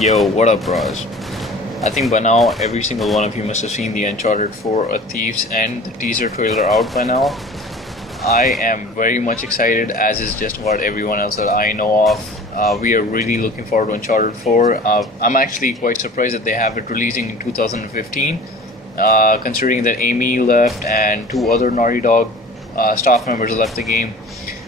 Yo, what up, bros? I think by now every single one of you must have seen the Uncharted 4 A Thief's End teaser trailer out by now. I am very much excited, as is just about everyone else that I know of. We are really looking forward to Uncharted 4. I'm actually quite surprised that they have it releasing in 2015, considering that Amy left and two other Naughty Dog staff members left the game.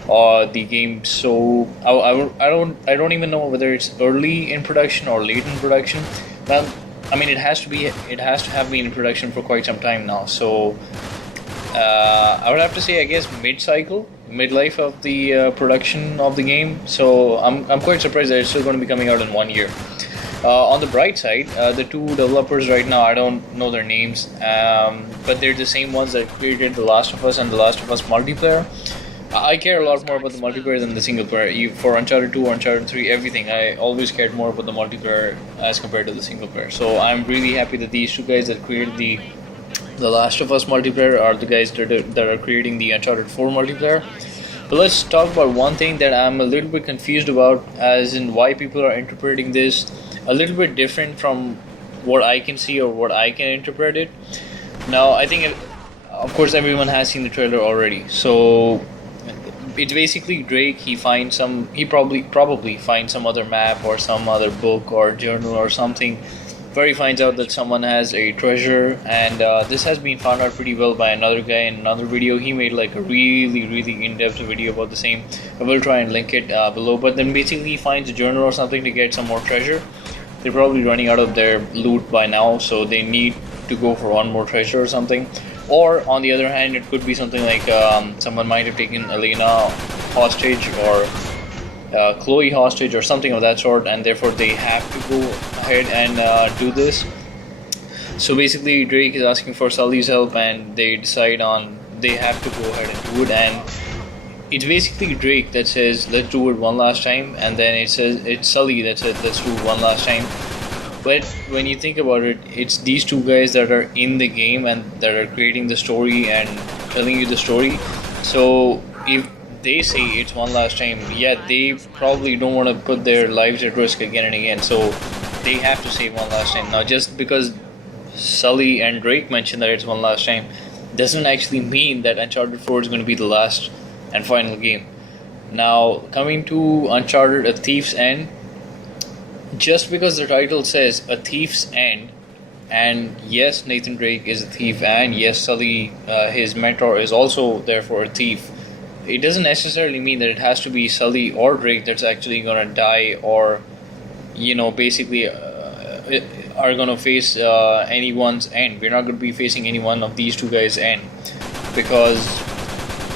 The game, so I don't even know whether it's early in production or late in production. Well, I mean, it has to have been in production for quite some time now. So I would have to say, I guess, midlife of the production of the game. So I'm quite surprised that it's still going to be coming out in 1 year. On the bright side, the two developers right now, I don't know their names, but they're the same ones that created The Last of Us and The Last of Us multiplayer. I care a lot more about the multiplayer than the single player. For Uncharted 2 or Uncharted 3, everything, I always cared more about the multiplayer as compared to the single player. So I'm really happy that these two guys that created the Last of Us multiplayer are the guys that are creating the Uncharted 4 multiplayer. But let's talk about one thing that I'm a little bit confused about, as in why people are interpreting this a little bit different from what I can see or what I can interpret it. Now, I think, of course, everyone has seen the trailer already. So it's basically Drake. He probably finds some other map or some other book or journal or something, where he finds out that someone has a treasure, and this has been found out pretty well by another guy in another video. He made like a really in-depth video about the same. I will try and link it below. But then basically he finds a journal or something to get some more treasure. They're probably running out of their loot by now, so they need to go for one more treasure or something. Or on the other hand, it could be something like someone might have taken Elena hostage or Chloe hostage or something of that sort, and therefore they have to go ahead and do this. So basically Drake is asking for Sully's help, and they decide on they have to go ahead and do it. And it's basically Drake that says let's do it one last time, and then it's Sully that says let's do it one last time. But when you think about it, it's these two guys that are in the game and that are creating the story and telling you the story. So if they say it's one last time, yeah, they probably don't want to put their lives at risk again and again. So they have to say one last time. Now, just because Sully and Drake mentioned that it's one last time doesn't actually mean that Uncharted 4 is going to be the last and final game. Now, coming to Uncharted A Thief's End, just because the title says A Thief's End, and yes, Nathan Drake is a thief, and yes, Sully, his mentor, is also therefore a thief, it doesn't necessarily mean that it has to be Sully or Drake that's actually gonna die, or basically are gonna face anyone's end. We're not gonna be facing any one of these two guys' end, because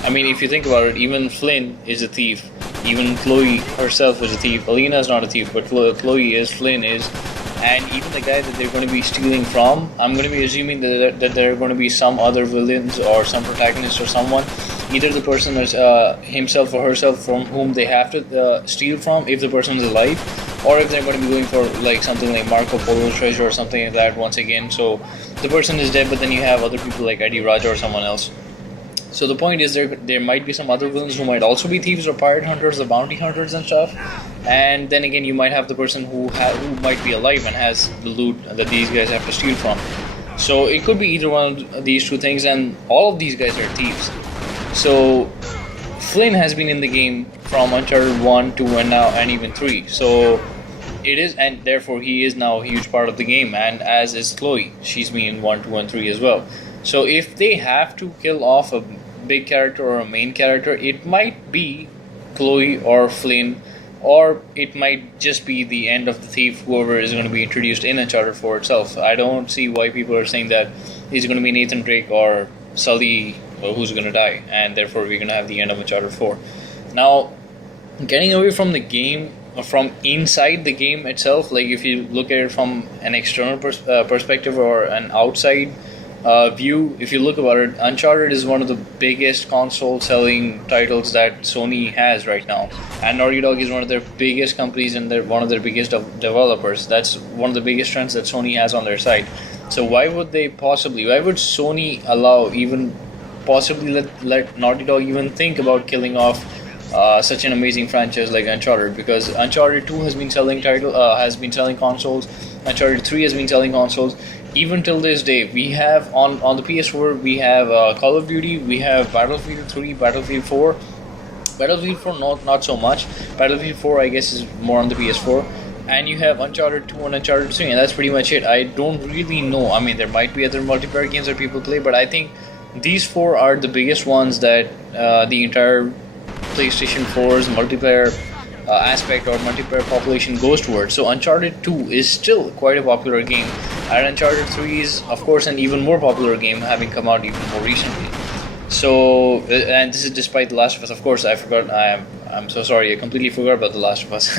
I mean, if you think about it, even Flynn is a thief. Even Chloe herself is a thief. Alina is not a thief, but Chloe is, Flynn is, and even the guy that they're going to be stealing from, I'm going to be assuming that there are going to be some other villains or some protagonist or someone, either the person is himself or herself from whom they have to steal from, if the person is alive, or if they're going to be going for like something like Marco Polo's treasure or something like that once again. So the person is dead, but then you have other people like Eddie Raja or someone else. So the point is there might be some other villains who might also be thieves or pirate hunters or bounty hunters and stuff. And then again, you might have the person who might be alive and has the loot that these guys have to steal from. So it could be either one of these two things, and all of these guys are thieves. So Flynn has been in the game from Uncharted 1, 2, and now and even 3. So it is, and therefore he is now a huge part of the game, and as is Chloe. She's been in 1, 2, and 3 as well. So if they have to kill off a big character or a main character, it might be Chloe or Flynn, or it might just be the end of the thief, whoever is going to be introduced in Uncharted 4 itself. I don't see why people are saying that it's going to be Nathan Drake or Sully who's going to die, and therefore we're going to have the end of Uncharted 4. Now, getting away from the game, from inside the game itself, like if you look at it from an external perspective or an outside view, if you look about it, Uncharted is one of the biggest console selling titles that Sony has right now, and Naughty Dog is one of their biggest companies and they're one of their biggest developers. That's one of the biggest strengths that Sony has on their side. So why would Sony allow, even possibly let Naughty Dog even think about killing off such an amazing franchise like Uncharted, because Uncharted 2 has been selling consoles. Uncharted 3 has been selling consoles. Even till this day, we have on the PS4, we have Call of Duty, we have Battlefield 3, Battlefield 4. Battlefield 4 not so much. Battlefield 4 I guess is more on the PS4. And you have Uncharted 2 and Uncharted 3, and that's pretty much it. I don't really know. I mean, there might be other multiplayer games that people play, but I think these four are the biggest ones that the entire PlayStation 4's multiplayer aspect or multiplayer population goes towards. So Uncharted 2 is still quite a popular game, and Uncharted 3 is of course an even more popular game, having come out even more recently. So, and this is despite The Last of Us. Of course, I forgot. I'm so sorry. I completely forgot about The Last of Us.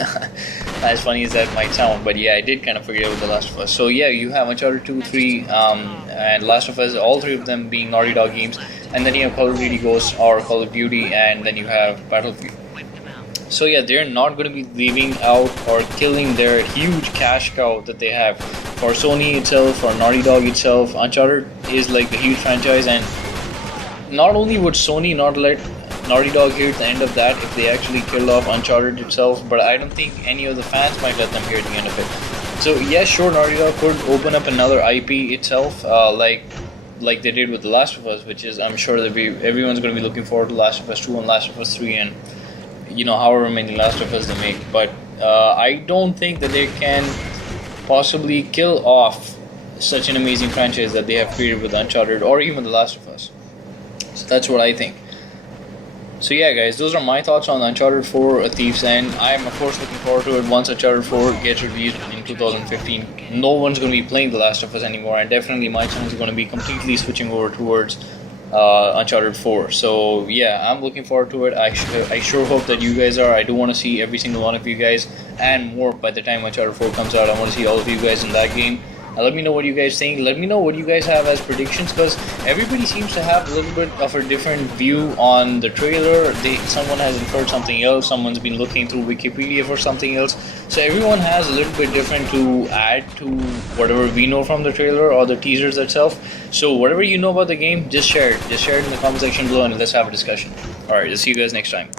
As funny as that might sound, but yeah, I did kind of forget about The Last of Us. So yeah, you have Uncharted 2, 3, and Last of Us. All three of them being Naughty Dog games, and then you have Call of Duty Ghosts or Call of Duty, and then you have Battlefield. So yeah, they're not going to be leaving out or killing their huge cash cow that they have. For Sony itself, for Naughty Dog itself, Uncharted is like the huge franchise, and not only would Sony not let Naughty Dog hear the end of that if they actually killed off Uncharted itself, but I don't think any of the fans might let them hear the end of it. So yeah, sure, Naughty Dog could open up another IP itself, like they did with The Last of Us, which is, I'm sure that everyone's going to be looking forward to Last of Us 2 and Last of Us 3, and however many Last of Us they make. But I don't think that they can possibly kill off such an amazing franchise that they have created with Uncharted or even The Last of Us. So that's what I think. So yeah, guys, those are my thoughts on Uncharted 4: A Thief's End. I'm of course looking forward to it once Uncharted 4 gets released in 2015. No one's going to be playing The Last of Us anymore, and definitely my channel is going to be completely switching over towards Uncharted 4. So yeah, I'm looking forward to it. I sure hope that you guys are. I do want to see every single one of you guys and more by the time Uncharted 4 comes out. I want to see all of you guys in that game. Let me know what you guys think. Let me know what you guys have as predictions, because everybody seems to have a little bit of a different view on the trailer. Someone has inferred something else. Someone's been looking through Wikipedia for something else. So everyone has a little bit different to add to whatever we know from the trailer or the teasers itself. So whatever you know about the game, just share it. Just share it in the comment section below, and let's have a discussion. Alright, I'll see you guys next time.